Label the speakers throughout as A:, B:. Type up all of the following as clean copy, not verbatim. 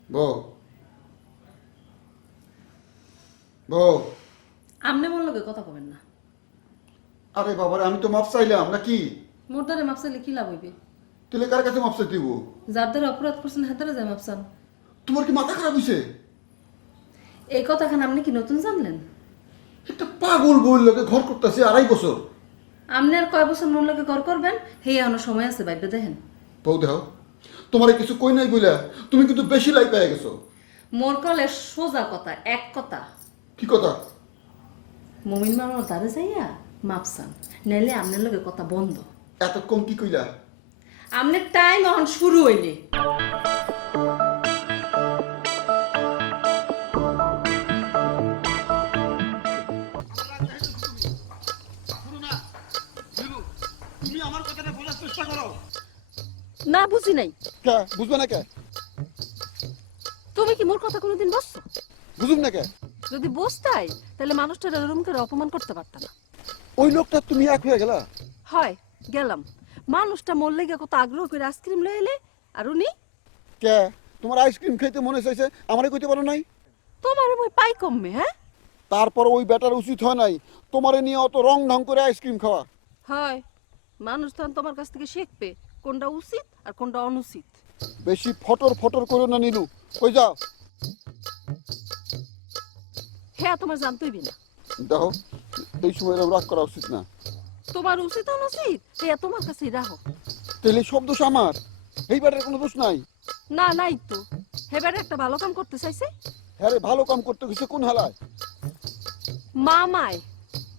A: বউ বউ
B: আমনে মোর লগে কথা কবেন না।
A: আরে বাবারে আমি তো মাপ চাইলাম নাকি?
B: মোর দ্বারে মাপ চাইলে কি লাভ হইবে?
A: তাহলে কার কাছে মাপ চাই দিব?
B: যার দ্বারা অপরাধ করছেন হাত দ্বারা যায় মাপ চান।
A: তোমার কি মাথা খারাপ হয়েছে?
B: এই কথাখান আপনি কি নতুন জানলেন?
A: একটা পাগল বউর লোকে ঘর করতেছে 2.5 বছর।
B: আপনি আর কয় বছর মোর লগে ঘর করবেন? হে এখনো সময় আছে, বাইরে দেখেন।
A: বউ দেহ, তোমার কিছু কই নাই বইলা তুমি কিন্তু বেশি লাই পেয়ে গেছো।
B: মোর কলে সোজা কথা, এক কথা।
A: কি কথা?
B: মমিন মামার দ্বারে যাইয়া মাপ চান, নাইলে আপনার লগে কথা বন্ধ।
A: এতক্ষণ কি কইলা?
B: আপনার টাইম এখন শুরু হইলে।
A: তুমি আমার কথাটা বোঝার চেষ্টা করো।
B: না বুঝি নাই।
A: কে বুঝবে না কে?
B: তুমি কি মোর কথা কোনোদিন বসছো?
A: বুঝুম না কে?
B: যদি বসতাই তাহলে মানুষটার এরকম করে অপমান করতে পারতাম না।
A: ওই লোকটা তুমি এক হয়ে গেলা।
B: হয় গেলাম, মানুষটা মোর লেগে কত আগ্রহ করে আইসক্রিম লয়ে এলে, আর উনি
A: কে তোমার আইসক্রিম খেতে মনে চাইছে আমারে কইতে পারো নাই?
B: তোমার মই পাই কমবে। হ্যাঁ
A: তারপর ওই ব্যাটার উচিত হয় নাই তোমারে নিয়ে অত রং ঢং করে আইসক্রিম খাওয়া।
B: হয়, মানুষ তখন তোমার কাছ থেকে শিখবে কোনটা উচিত আর কোনটা অনুচিত।
A: বেশি ফটর ফটর করে না নীলু, কই যাও?
B: হ্যাঁ তোমার জানতেই না।
A: দেখো, এই সময় এরকম রাগ করা উচিত না।
B: তোমার উচিত অনুচিত হ্যাঁ তোমার কাছেই রাখো।
A: তাহলে সব দোষ আমার, এই ব্যাটার কোনো দোষ নাই।
B: না নাই তো, হেবারে একটা ভালো কাম করতে চাইছে।
A: হ্যাঁ রে, ভালো কাম করতে গেছে কোন হালায়?
B: মামায়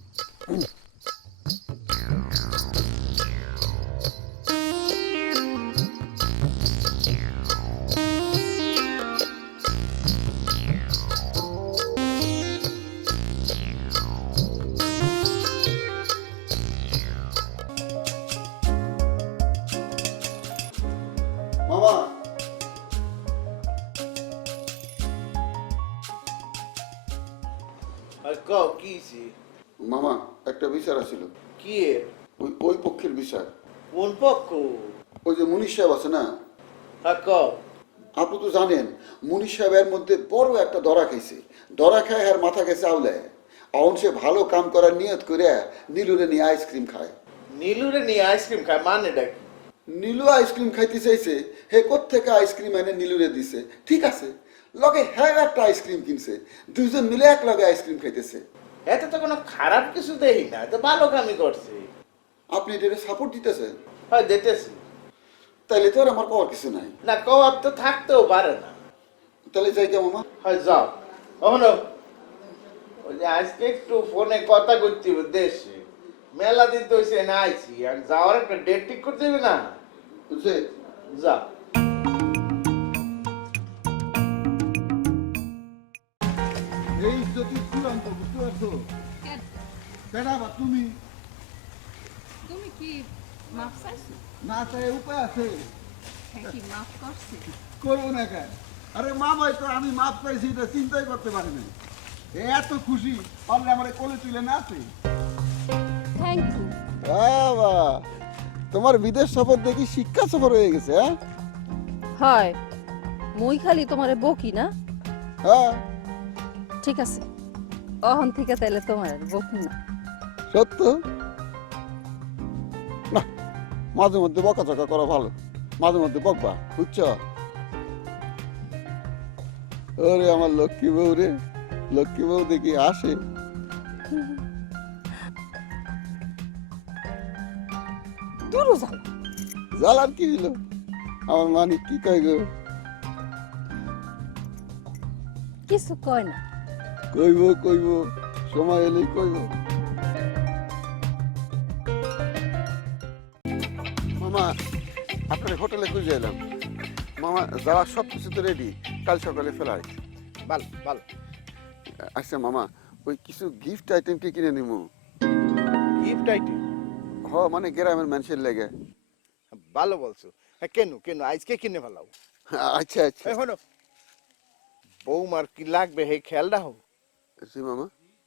A: মামা,
C: আর কও কি হইছে?
A: মামা একটা বিচার আছিল।
C: কি এর?
A: ওই পক্ষের বিচার।
C: কোন পক্ষ?
A: ওই যে মুনিশ সাহেব আছে না,
C: আর কও।
A: আপনি তো জানেন মুনিশ সাহেবের মধ্যে বড় একটা ধরা খাইছে। ধরা খায় আর মাথা গেছে আউলায়। অন সে ভালো কাম করার নিয়ত করে নীলুরে নিয়ে আইসক্রিম খায়।
C: নীলুরে নিয়ে আইসক্রিম খায় মানে ডাকি?
A: নীলু আইসক্রিম খাইতে চাইছে, হে কোত্থেকে আইসক্রিম এনে নীলুরে দিছে। ঠিক আছে, লগে হ্যাঁ একটা আইসক্রিম কিনছে, দুইজন মিলে এক লগে আইসক্রিম খাইতেছে।
C: এতে তো কোনো খারাপ কিছু দেই না, তো ভালো কামই করছে।
A: আপনি এটাকে সাপোর্ট দিতেছেন?
C: হয় দিতেছি।
A: তাইলে তো আর আমার পাওয়ার কিছু নাই।
C: না কওয়ার তো থাকতেও পারে না।
A: তাহলে যাই কে মামা?
C: হয় যাও। কখনো ওই যে আজকে একটু ফোনে কথা করছি দেশে, মেলা দিন তো হইছে না আইছি, আর যাওয়ার একটা ডেট ঠিক করতে হবে না?
A: বুঝছে?
C: যাও।
A: এই যদি চূড়ান্ত, বুঝতে পারছো? বেড়াবা তুমি
B: তুমি কি মাপ চাইছো?
A: না চাই উপায় আছে?
B: কি মাফ করছে?
A: করবো না কেন? আরে মা ভাই তো আমি মাপ চাইছি এটা চিন্তাই করতে পারি না। এত খুশি পারলে আমার কোলে তুলে না আছে।
B: Thank you.
A: বাবা, তোমার বিদেশ সফর দেখি শিক্ষা সফর হয়ে গেছে। হ্যাঁ
B: হয়, মুই খালি তোমারে বকি না।
A: হ্যাঁ,
B: ঠিক আছে, অহন থেকে তাইলে তোমার আর বকি না।
A: সত্য না, মাঝে মধ্যে বকাঝকা করা ভালো, মাঝে মধ্যে বকবা, বুঝছো? ওরে আমার লক্ষ্মী বউ রে, লক্ষ্মী বউ দেখি আসে।
B: দূরও যাও।
A: জ্বালার কি হইলো? আমার মানিক কি কয় গো?
B: কিছু কয় না।
A: কইব কইব, সময় এলেই কইব। মামা, আপনার হোটেলে খুঁজে এলাম। মামা যাওয়ার সব কিছু তো রেডি, কাল সকালে ফেলাই।
C: ভালো ভালো।
A: আচ্ছা মামা, ওই কিছু গিফট আইটেম কি কিনে নিমু?
C: Gift item?
A: মানে গ্রামের মানুষের লেগে।
C: ভালো বলছো। হ্যাঁ কেন কেন আজকে কিনে ফেলাও।
A: আচ্ছা আচ্ছা।
C: এখনো বৌমার কি লাগবে হে খেয়াল রাখো।
A: জি মামা।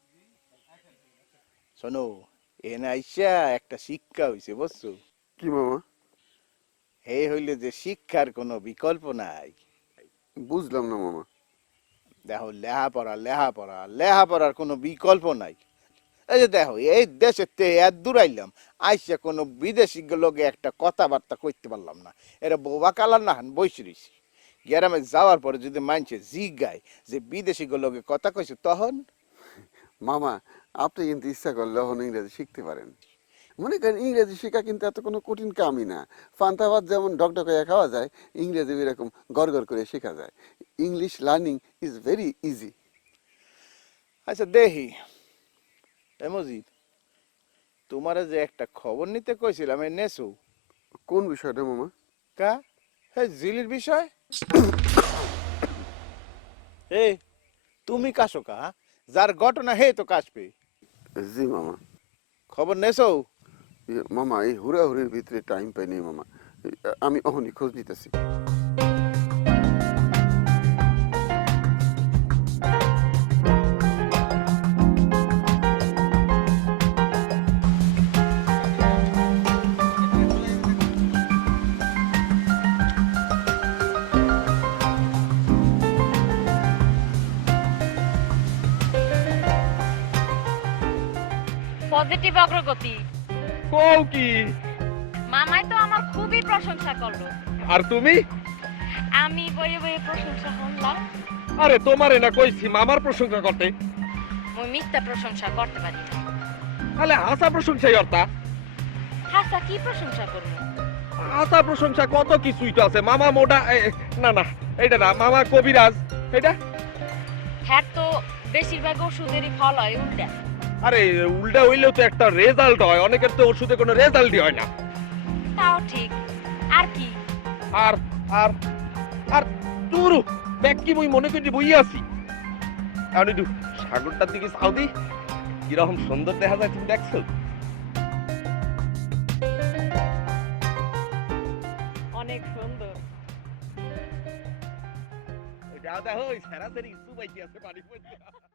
C: শোনো, এনে আইসা একটা শিক্ষা হইছে বুঝছো?
A: কি মামা?
C: হে হইলে যে শিক্ষার কোনো বিকল্প নাই।
A: বুঝলাম না মামা।
C: দেখো লেহাপড়ার কোনো বিকল্প নাই। এই যে দেখো এই দেশের তে এত দূর আইলাম, আইসা কোনো বিদেশি লোকে একটা কথাবার্তা কইতে পারলাম না। এরা বোবা কালার না বসে রইছি। গ্রামে যাওয়ার পরে যদি মানছে জিগায় যে বিদেশি লোকে কথা কইছে, তখন
A: মামা আপনি কিন্তু ইচ্ছা করলে এখন ইংরেজি শিখতে পারেন। মনে করেন ইংরেজি শেখা কিন্তু এত কোনো কঠিন কামই না। ফান্তাবাদ যেমন ডকডক করে খাওয়া যায়, ইংরেজি এরকম গড় করে শেখা যায়। English learning is very easy.
C: আচ্ছা দেখি এ মজিদ, তোমারে যে একটা খবর নিতে কইছিলাম এই নেছো
A: কোন বিষয়টা মামা?
C: কা? হে জিলির বিষয়। এ তুমি কাশো কা? যার ঘটনা হে তো কাশবে।
A: জি মামা।
C: খবর নেছো?
A: মামা এই হুড়াহুড়ির ভিতরে টাইম পাইনি মামা। আমি অহনি খোঁজ নিতেছি।
D: পজিটিভ অগ্রগতি।
E: কও কি?
D: মামাই তো আমার খুবই প্রশংসা করলো।
E: আর তুমি?
D: আমি বইয়ে বইয়ে প্রশংসা শুনলাম।
E: আরে তোমারে না কইছি মামার প্রশংসা করতে।
D: মুই মিথ্যা প্রশংসা করতে পারি না।
E: তাহলে হাসা প্রশংসাই অর্থা।
D: হাসা কি প্রশংসা করবো?
E: হাসা প্রশংসা কত কিছুই তো আছে। মামা মোটা না না এটা না, মামা কবিরাজ এটা।
D: হ্যাঁ তো বেশিরভাগ ওষুধেরই ফল হয় উল্টা।
E: আরে উল্টা হইলেও তো একটা রেজাল্ট হয়, অনেকের তো ওষুধে কোনো রেজাল্টই হয় না।
D: তাও ঠিক। আর কি?
E: আর আর আর তুরু ব্যাগ কি মুই মনে করি বই আছি। এখন একটু সাগরটার দিকে সাউদি কিরকম সুন্দর দেখা যায়, তুমি দেখছো?
D: অনেক সুন্দর।
E: ওই যাও দেখো, ওই সেরা সেরি সুবাইতে আছে পানির মধ্যে।